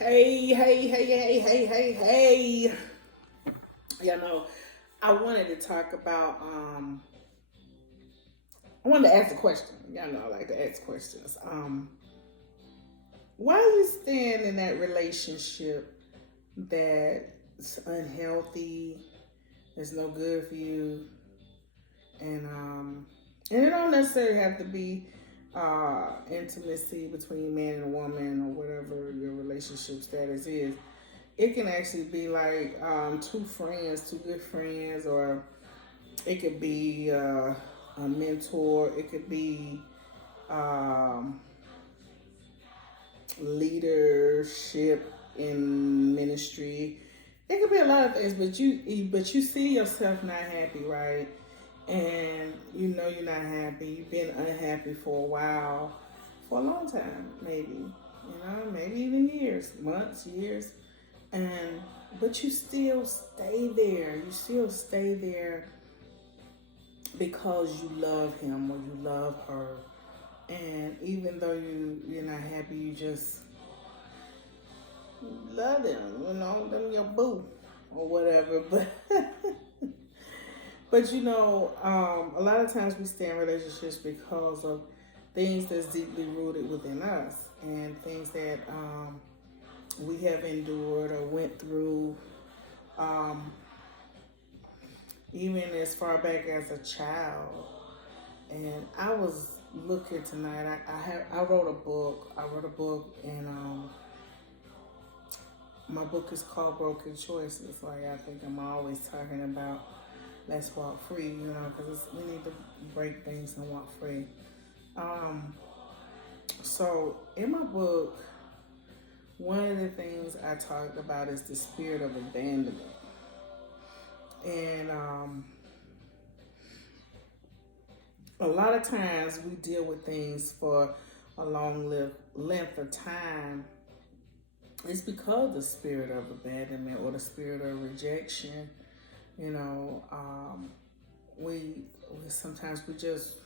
Hey. You know, I wanted to talk about, I wanted to ask a question. Y'all know I like to ask questions. Why you staying in that relationship that's unhealthy, that's no good for you, and and it don't necessarily have to be intimacy between man and woman or whatever your relationship status is. It can actually be like two friends, two good friends, or it could be a mentor. It could be um, leadership in ministry. It could be a lot of things, but you see yourself not happy, right? And you know you're not happy. You've been unhappy for a while, for a long time, maybe. Maybe even years, months, years, and but you still stay there. You still stay there because you love him or you love her. And even though you're not happy, you just love them, them your boo or whatever. But a lot of times we stay in relationships because of things that's deeply rooted within us and things that we have endured or went through, um, even as far back as a child. And I was looking tonight. I wrote a book. And my book is called Broken Choices. Like I think I'm always talking about let's walk free, because we need to break things and walk free. So in my book, one of the things I talked about is the spirit of abandonment. And a lot of times we deal with things for a long length of time. It's because the spirit of abandonment or the spirit of rejection. We sometimes we just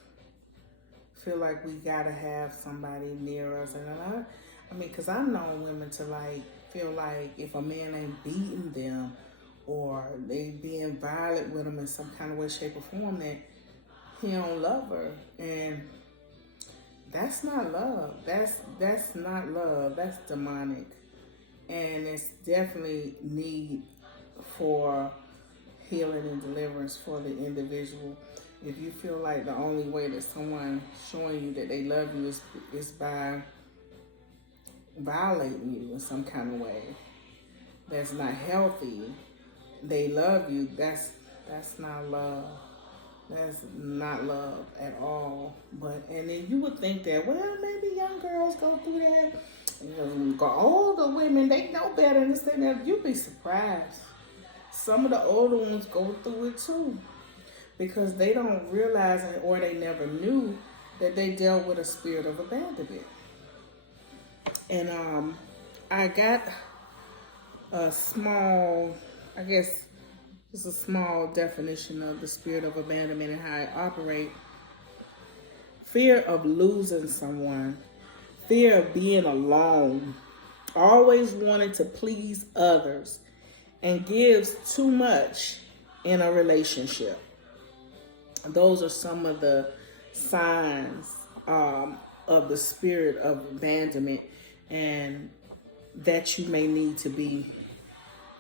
feel like we gotta have somebody near us, and because I've known women to feel like if a man ain't beating them or they being violent with them in some kind of way, shape, or form, that he don't love her, and that's not love. That's not love. That's demonic, and it's definitely need for healing and deliverance for the individual. If you feel like the only way that someone showing you that they love you is by violating you in some kind of way that's not healthy, they love you, that's not love. That's not love at all. And then you would think that, well, maybe young girls go through that. Older women, they know better and this and that. You'd be surprised. Some of the older ones go through it too, because they don't realize it or they never knew that they dealt with a spirit of abandonment. And I got a small, I guess, it's a small definition of the spirit of abandonment and how it operates. Fear of losing someone, fear of being alone, always wanting to please others, and gives too much in a relationship. Those are some of the signs of the spirit of abandonment, and that you may need to be.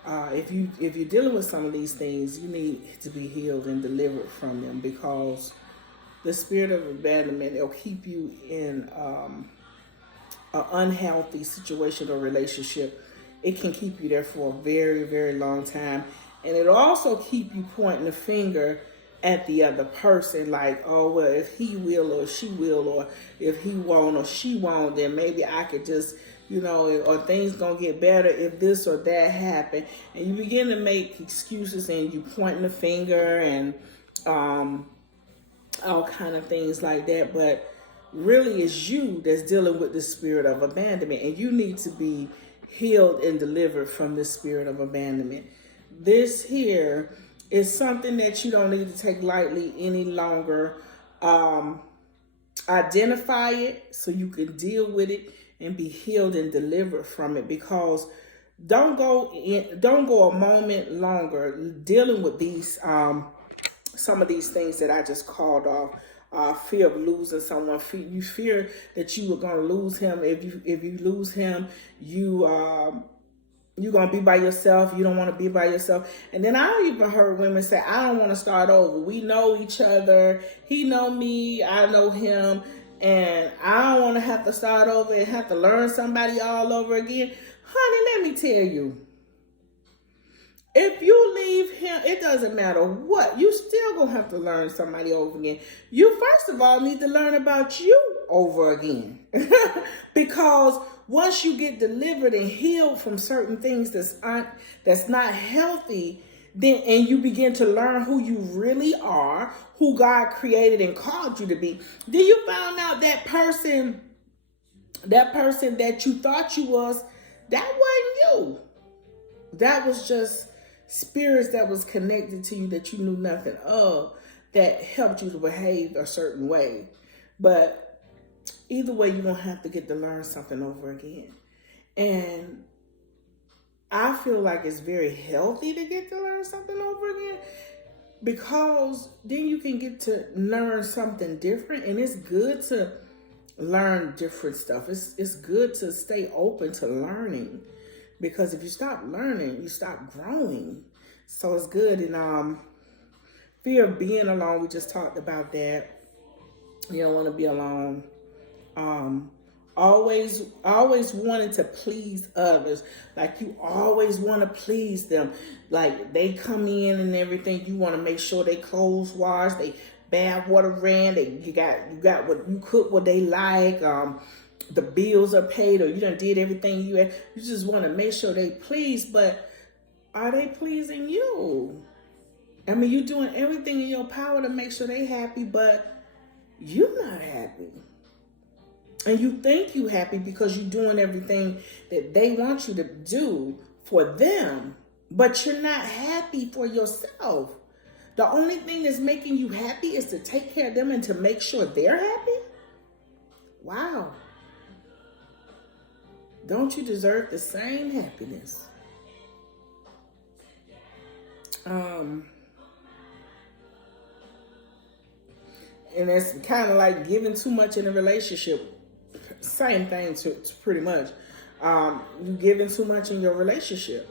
If you're dealing with some of these things, you need to be healed and delivered from them, because the spirit of abandonment, it'll keep you in an unhealthy situation or relationship. It can keep you there for a very, very long time, and it'll also keep you pointing the finger at the other person, like, oh, well, if he will or she will, or if he won't or she won't, then maybe I could just, or things gonna get better if this or that happen. And you begin to make excuses and you pointing the finger and all kind of things like that. But really it's you that's dealing with the spirit of abandonment, and you need to be healed and delivered from the spirit of abandonment. This here is something that you don't need to take lightly any longer. Identify it so you can deal with it and be healed and delivered from it, because don't go a moment longer dealing with these some of these things that I just called off. Fear of losing someone. You fear that you were going to lose him. If you lose him, you're going to be by yourself. You don't want to be by yourself. And then I even heard women say, I don't want to start over. We know each other. He know me. I know him. And I don't want to have to start over and have to learn somebody all over again. Honey, let me tell you. If you leave him, it doesn't matter what. You still going to have to learn somebody over again. You, first of all, need to learn about you over again. Because once you get delivered and healed from certain things that's not healthy, then and you begin to learn who you really are, who God created and called you to be, then you found out that person that you thought you was, that wasn't you. That was just spirits that was connected to you that you knew nothing of, that helped you to behave a certain way. But either way, you're going to have to get to learn something over again. And I feel like it's very healthy to get to learn something over again, because then you can get to learn something different. And it's good to learn different stuff. It's good to stay open to learning, because if you stop learning, you stop growing. So it's good. And fear of being alone, we just talked about that. You don't want to be alone. Always wanting to please others. Like you always want to please them. Like they come in and everything, you want to make sure they clothes washed, they bath water ran, you got what you cook, what they like, the bills are paid, or you done did everything you just want to make sure they please. But are they pleasing you? I mean, you're doing everything in your power to make sure they happy, but you're not happy. And you think you happy because you're doing everything that they want you to do for them, but you're not happy for yourself. The only thing that's making you happy is to take care of them and to make sure they're happy? Wow. Don't you deserve the same happiness? And it's kind of like giving too much in a relationship. Same thing to pretty much. You giving too much in your relationship.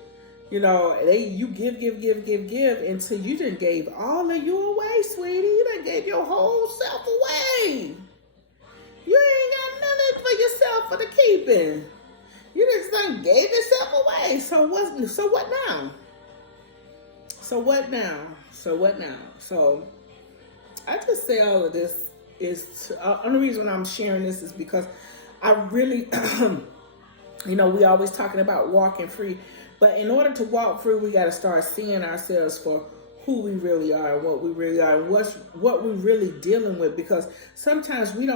You know, you give until you done gave all of you away, sweetie. You done gave your whole self away. You ain't got nothing for yourself for the keeping. You just done gave yourself away. So what now? So I just say all of this is only reason I'm sharing this is because I really, we always talking about walking free, but in order to walk free, we got to start seeing ourselves for who we really are, what we really are, what we're really dealing with. Because sometimes I ain't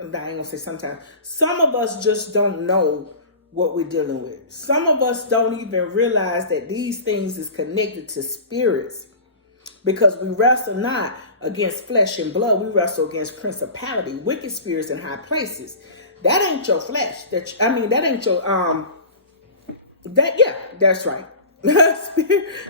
gonna say sometimes. Some of us just don't know what we're dealing with. Some of us don't even realize that these things is connected to spirits, because we wrestle not against flesh and blood. We wrestle against principality, wicked spirits in high places. That ain't your flesh. That ain't your that's right.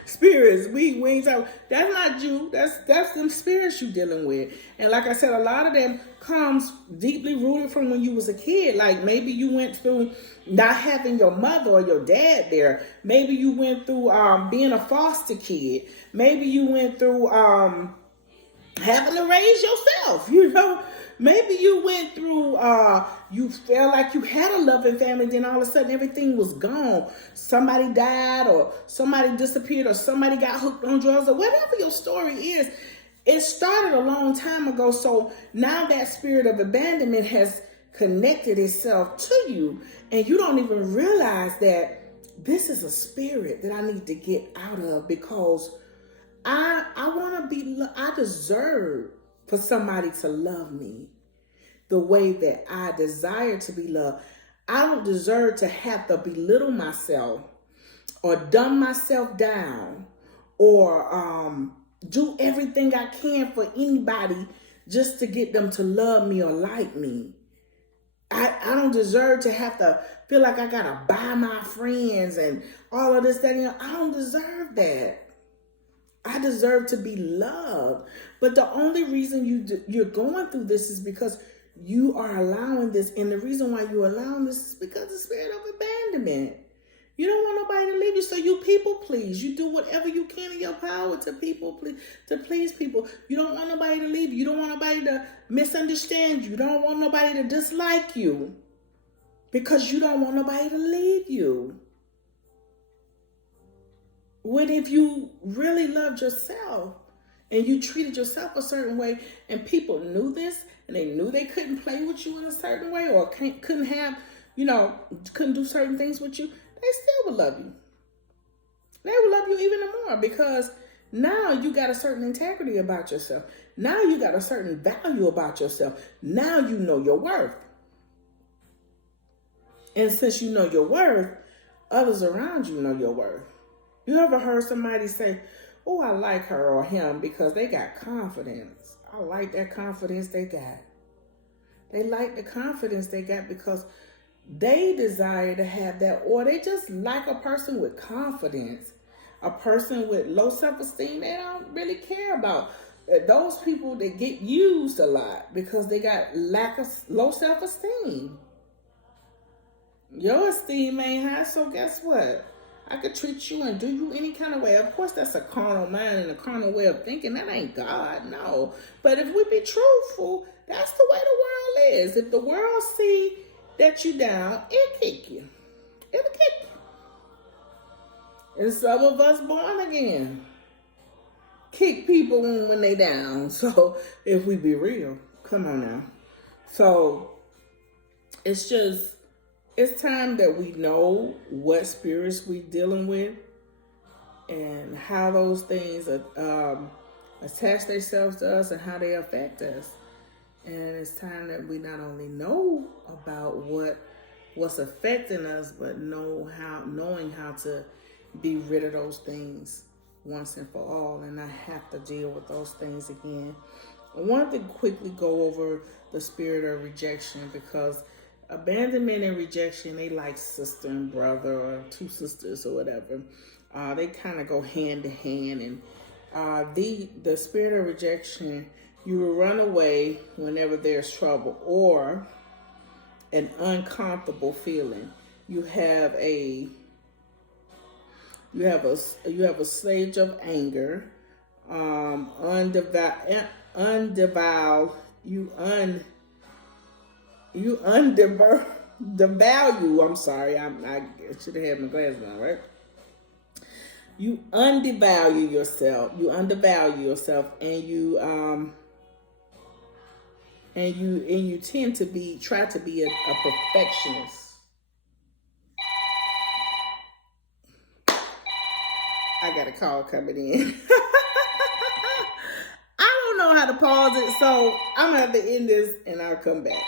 Spirits, we ain't talking. That's not you. That's them spirits you dealing with. And like I said, a lot of them comes deeply rooted from when you was a kid. Like maybe you went through not having your mother or your dad there. Maybe you went through being a foster kid. Maybe you went through having to raise yourself. Maybe you went through, you felt like you had a loving family, then all of a sudden everything was gone. Somebody died, or somebody disappeared, or somebody got hooked on drugs, or whatever your story is. It started a long time ago. So now that spirit of abandonment has connected itself to you, and you don't even realize that this is a spirit that I need to get out of, because I deserve for somebody to love me the way that I desire to be loved. I don't deserve to have to belittle myself or dumb myself down or do everything I can for anybody just to get them to love me or like me. I don't deserve to have to feel like I gotta buy my friends and all of this, that, and I don't deserve that. I deserve to be loved. But the only reason you're going through this is because you are allowing this. And the reason why you're allowing this is because the spirit of abandonment. You don't want nobody to leave you, so you people please. You do whatever you can in your power to please people. You don't want nobody to leave you. You don't want nobody to misunderstand you. You don't want nobody to dislike you because you don't want nobody to leave you. When if you really loved yourself and you treated yourself a certain way and people knew this and they knew they couldn't play with you in a certain way or couldn't have, couldn't do certain things with you, they still would love you. They would love you even more because now you got a certain integrity about yourself. Now you got a certain value about yourself. Now you know your worth. And since you know your worth, others around you know your worth. You ever heard somebody say, oh, I like her or him because they got confidence. I like that confidence they got. They like the confidence they got because they desire to have that, or they just like a person with confidence. A person with low self-esteem, they don't really care about. Those people that get used a lot because they got low self-esteem. Your esteem ain't high, so guess what? I could treat you and do you any kind of way. Of course, that's a carnal mind and a carnal way of thinking. That ain't God, no. But if we be truthful, that's the way the world is. If the world see that you down, it'll kick you. It'll kick you. And some of us born again kick people when they down. So if we be real, come on now. So it's time that we know what spirits we dealing with and how those things attach themselves to us and how they affect us. And it's time that we not only know about what's affecting us, but knowing how to be rid of those things once and for all, and not have to deal with those things again. I wanted to quickly go over the spirit of rejection because abandonment and rejection, they like sister and brother or two sisters or whatever. They kind of go hand to hand. And the spirit of rejection, you will run away whenever there's trouble or an uncomfortable feeling. You have a stage of anger, devalue. I'm sorry, I should have had my glasses on, right? You undervalue yourself. You undervalue yourself, and you tend to try to be a perfectionist. I got a call coming in. I don't know how to pause it, so I'm gonna have to end this and I'll come back.